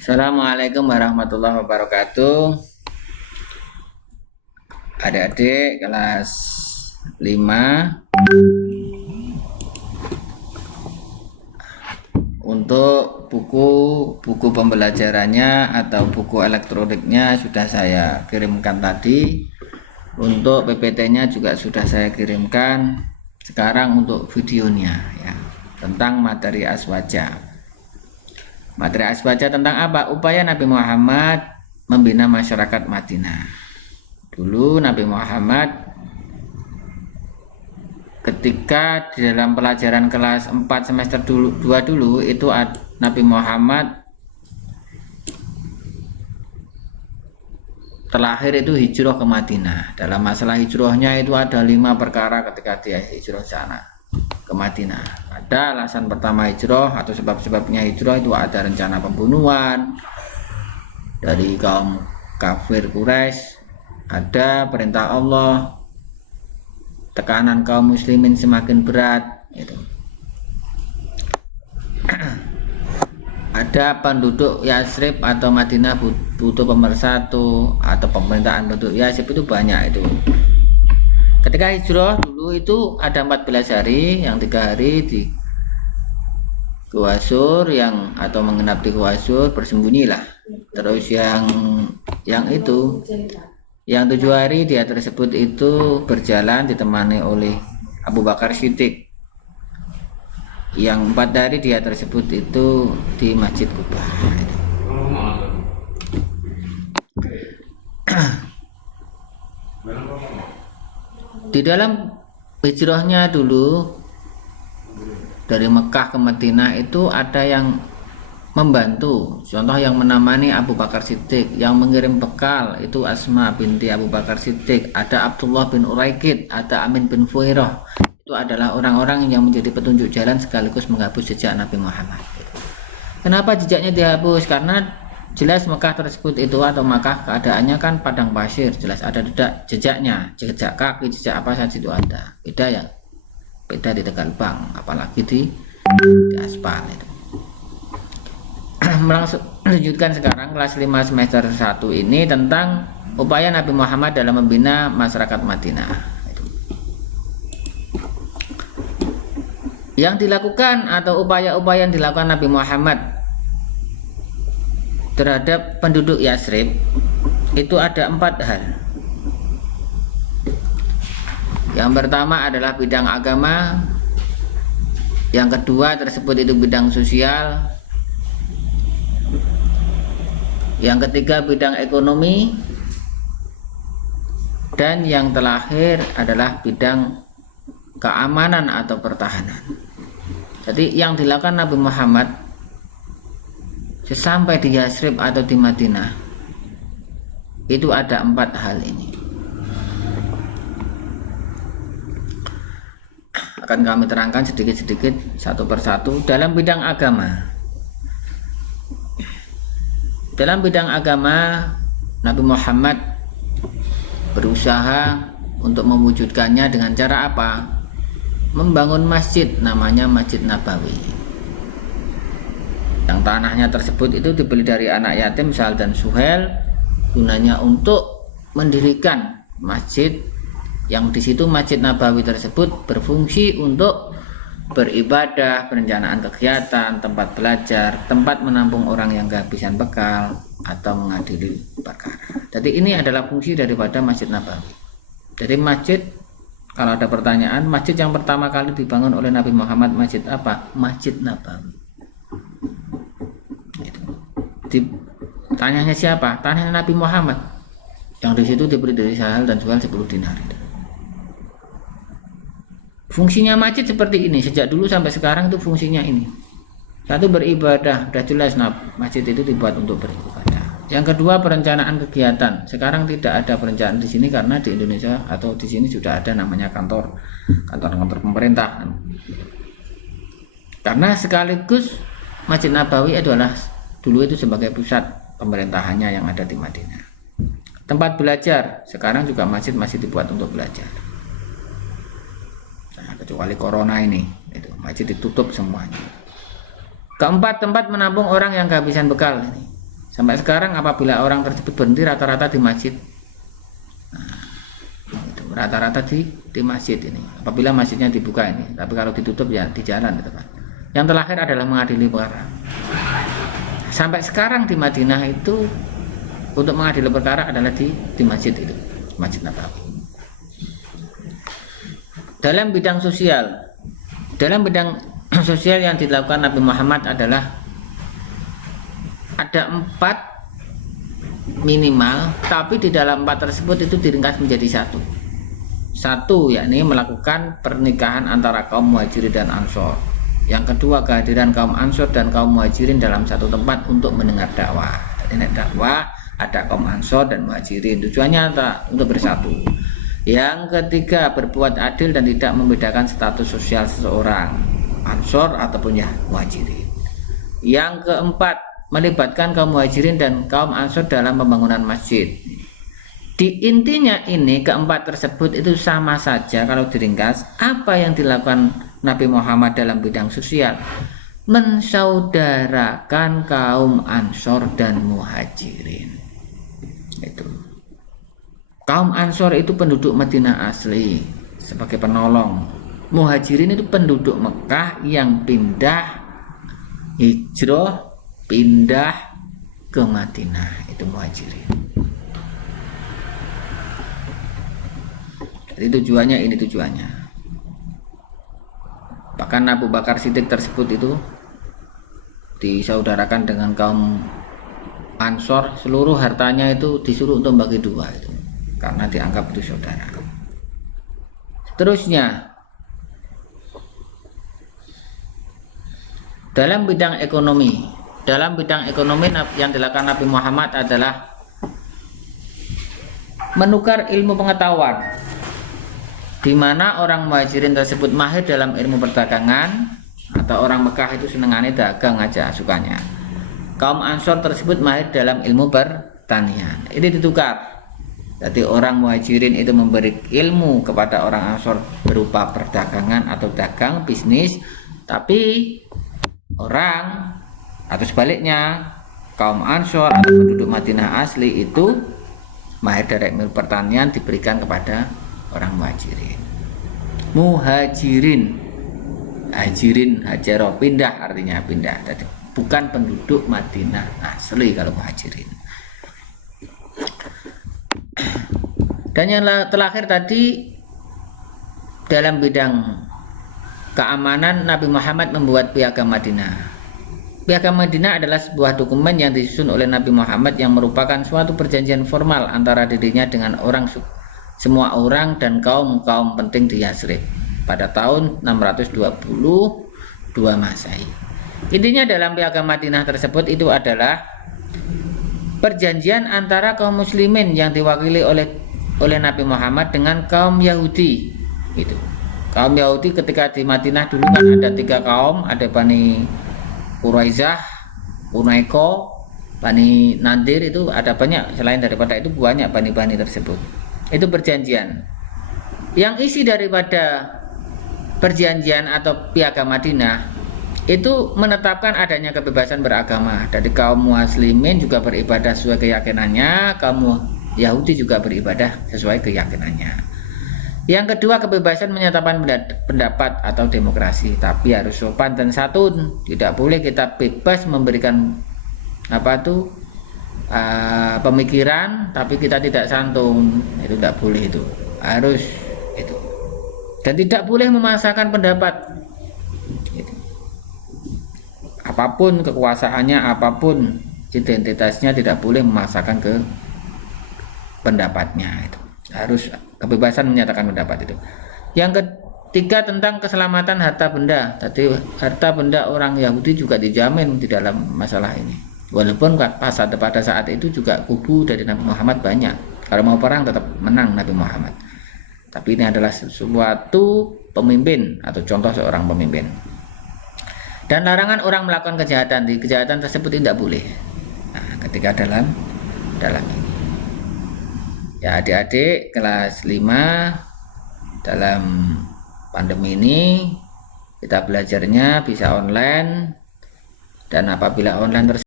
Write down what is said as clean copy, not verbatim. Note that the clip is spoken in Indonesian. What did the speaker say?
Assalamualaikum warahmatullahi wabarakatuh. Adik-adik kelas 5, untuk buku pembelajarannya atau buku elektroniknya sudah saya kirimkan tadi. Untuk PPT-nya juga sudah saya kirimkan. Sekarang untuk videonya ya, tentang materi aswaja. Materi aswaja tentang apa? Upaya Nabi Muhammad membina masyarakat Madinah. Dulu Nabi Muhammad ketika di dalam pelajaran kelas 4 semester 2 dulu itu Nabi Muhammad terlahir itu hijrah ke Madinah. Dalam masalah hijrahnya itu ada 5 perkara ketika dia hijrah sana ke Madinah. Ada alasan pertama hijrah atau sebab-sebabnya hijrah itu ada rencana pembunuhan dari kaum kafir Quraisy, ada perintah Allah, tekanan kaum muslimin semakin berat gitu. Ada penduduk Yasrib atau Madinah butuh pemersatu atau pemerintahan penduduk Yasrib itu banyak itu. Ketika hijrah dulu itu ada 14 hari, yang 3 hari di Gua Sur yang atau menginap di Gua Sur bersembunyilah. Terus yang itu yang 7 hari dia tersebut itu berjalan ditemani oleh Abu Bakar Siddiq. Yang 4 hari dia tersebut itu di Masjid Kuba. Di dalam hijrahnya dulu dari Mekah ke Madinah itu ada yang membantu, contoh yang menemani Abu Bakar Siddiq, yang mengirim bekal itu Asma binti Abu Bakar Siddiq, ada Abdullah bin Uraikid, ada Amin bin Fuhairah. Itu adalah orang-orang yang menjadi petunjuk jalan sekaligus menghapus jejak Nabi Muhammad. Kenapa jejaknya dihapus? Karena jelas Mekah tersebut itu atau Mekah keadaannya kan padang pasir, jelas ada jejaknya, jejak kaki, jejak apa saja itu ada. Beda ya, beda di Tegal Bang, apalagi di aspal itu. Melanjutkan sekarang kelas 5 semester 1 ini tentang upaya Nabi Muhammad dalam membina masyarakat Madinah. Yang dilakukan atau upaya-upaya yang dilakukan Nabi Muhammad terhadap penduduk Yasrib itu ada 4 hal. Yang pertama adalah bidang agama, yang kedua tersebut itu bidang sosial, yang ketiga bidang ekonomi, dan yang terakhir adalah bidang keamanan atau pertahanan. Jadi yang dilakukan Nabi Muhammad sesampai di Yasrib atau di Madinah itu ada 4 hal ini. Akan kami terangkan sedikit-sedikit satu persatu. Dalam bidang agama, Nabi Muhammad berusaha untuk mewujudkannya dengan cara apa? Membangun masjid, namanya Masjid Nabawi. Yang tanahnya tersebut itu dibeli dari anak yatim Sahal dan Suhail, gunanya untuk mendirikan masjid, yang di situ Masjid Nabawi tersebut berfungsi untuk beribadah, perencanaan kegiatan, tempat belajar, tempat menampung orang yang kehabisan bekal atau mengadili perkara. Jadi ini adalah fungsi daripada Masjid Nabawi. Jadi masjid, kalau ada pertanyaan, masjid yang pertama kali dibangun oleh Nabi Muhammad masjid apa? Masjid Nabawi. Tanyanya siapa? Tanyanya Nabi Muhammad. Yang di situ diberi dari Sahal dan Suhail 10 dinar. Fungsinya masjid seperti ini, sejak dulu sampai sekarang itu fungsinya ini. Satu, beribadah, sudah jelas masjid itu dibuat untuk beribadah. Yang kedua, perencanaan kegiatan. Sekarang tidak ada perencanaan di sini karena di Indonesia atau di sini sudah ada namanya kantor pemerintah. Karena sekaligus Masjid Nabawi adalah dulu itu sebagai pusat pemerintahannya yang ada di Madinah. Tempat belajar, sekarang juga masjid masih dibuat untuk belajar. Nah, kecuali corona ini, itu masjid ditutup semuanya. Keempat, tempat menampung orang yang kehabisan bekal ini. Sampai sekarang apabila orang tersebut berhenti rata-rata di masjid. Itu rata-rata di masjid ini. Apabila masjidnya dibuka ini, tapi kalau ditutup ya di jalan gitu kan. Yang terakhir adalah mengadili perkara. Sampai sekarang di Madinah itu untuk mengadili perkara adalah di masjid itu, Masjid Nabawi. Dalam bidang sosial yang dilakukan Nabi Muhammad adalah ada 4 minimal, tapi di dalam 4 tersebut itu diringkas menjadi satu, yakni melakukan pernikahan antara kaum Muhajirin dan Ansor. Yang kedua, kehadiran kaum Ansor dan kaum Muhajirin dalam satu tempat untuk mendengar dakwah. Jadi dakwah ada kaum Ansor dan Muhajirin, tujuannya untuk bersatu. Yang ketiga, berbuat adil dan tidak membedakan status sosial seseorang, Ansor ataupun ya Muhajirin. Yang keempat, melibatkan kaum Muhajirin dan kaum Ansor dalam pembangunan masjid. Di intinya ini keempat tersebut itu sama saja kalau diringkas. Apa yang dilakukan Nabi Muhammad dalam bidang sosial? Mensaudarakan kaum Ansor dan Muhajirin. Itu. Kaum Ansor itu penduduk Madinah asli sebagai penolong. Muhajirin itu penduduk Mekah yang hijrah ke Madinah, itu Muhajirin. Jadi tujuannya. Bahkan Abu Bakar Siddiq tersebut itu disaudarakan dengan kaum Ansor, seluruh hartanya itu disuruh untuk bagi 2 itu, karena dianggap itu saudara. Terusnya, dalam bidang ekonomi yang dilakukan Nabi Muhammad adalah menukar ilmu pengetahuan, di mana orang Muhajirin tersebut mahir dalam ilmu perdagangan, atau orang Mekah itu senengannya dagang aja sukanya. Kaum Ansor tersebut mahir dalam ilmu pertanian. Ini ditukar. Jadi orang Muhajirin itu memberi ilmu kepada orang Ansor berupa perdagangan atau dagang bisnis, tapi orang atau sebaliknya kaum Ansor atau penduduk Madinah asli itu mahir dari ilmu pertanian diberikan kepada orang Muhajirin. Hajaro, pindah, artinya pindah. Jadi bukan penduduk Madinah asli kalau Muhajirin. Dan yang terakhir tadi, dalam bidang keamanan Nabi Muhammad membuat Piagam Madinah. Piagam Madinah adalah sebuah dokumen yang disusun oleh Nabi Muhammad yang merupakan suatu perjanjian formal antara dirinya dengan semua orang dan kaum penting di Yathrib pada tahun 622 Masehi. Intinya dalam Piagam Madinah tersebut itu adalah perjanjian antara kaum muslimin yang diwakili oleh Nabi Muhammad dengan kaum Yahudi. Gitu. Kaum Yahudi ketika di Madinah dulu kan ada 3 kaum, ada Bani Quraizah, Unaiko, Bani Nadir, itu ada banyak, selain daripada itu banyak bani-bani tersebut. Itu perjanjian. Yang isi daripada perjanjian atau Piagam Madinah itu menetapkan adanya kebebasan beragama. Dari kaum muslimin juga beribadah sesuai keyakinannya, kaum Yahudi juga beribadah sesuai keyakinannya. Yang kedua, kebebasan menyatakan pendapat atau demokrasi, tapi harus sopan dan santun. Tidak boleh kita bebas memberikan pemikiran tapi kita tidak santun, itu tidak boleh, itu harus itu. Dan tidak boleh memaksakan pendapat itu. Apapun kekuasaannya, apapun identitasnya, tidak boleh memaksakan ke pendapatnya. Itu harus kebebasan menyatakan pendapat itu. Yang ketiga, tentang keselamatan harta benda. Jadi harta benda orang Yahudi juga dijamin di dalam masalah ini. Walaupun pada saat itu juga kubu dari Nabi Muhammad banyak. Kalau mau perang tetap menang Nabi Muhammad. Tapi ini adalah suatu pemimpin atau contoh seorang pemimpin. Dan larangan orang melakukan kejahatan. Di kejahatan tersebut tidak boleh. Nah, ketika dalam ini. Ya, adik-adik kelas 5 dalam pandemi ini kita belajarnya bisa online, dan apabila online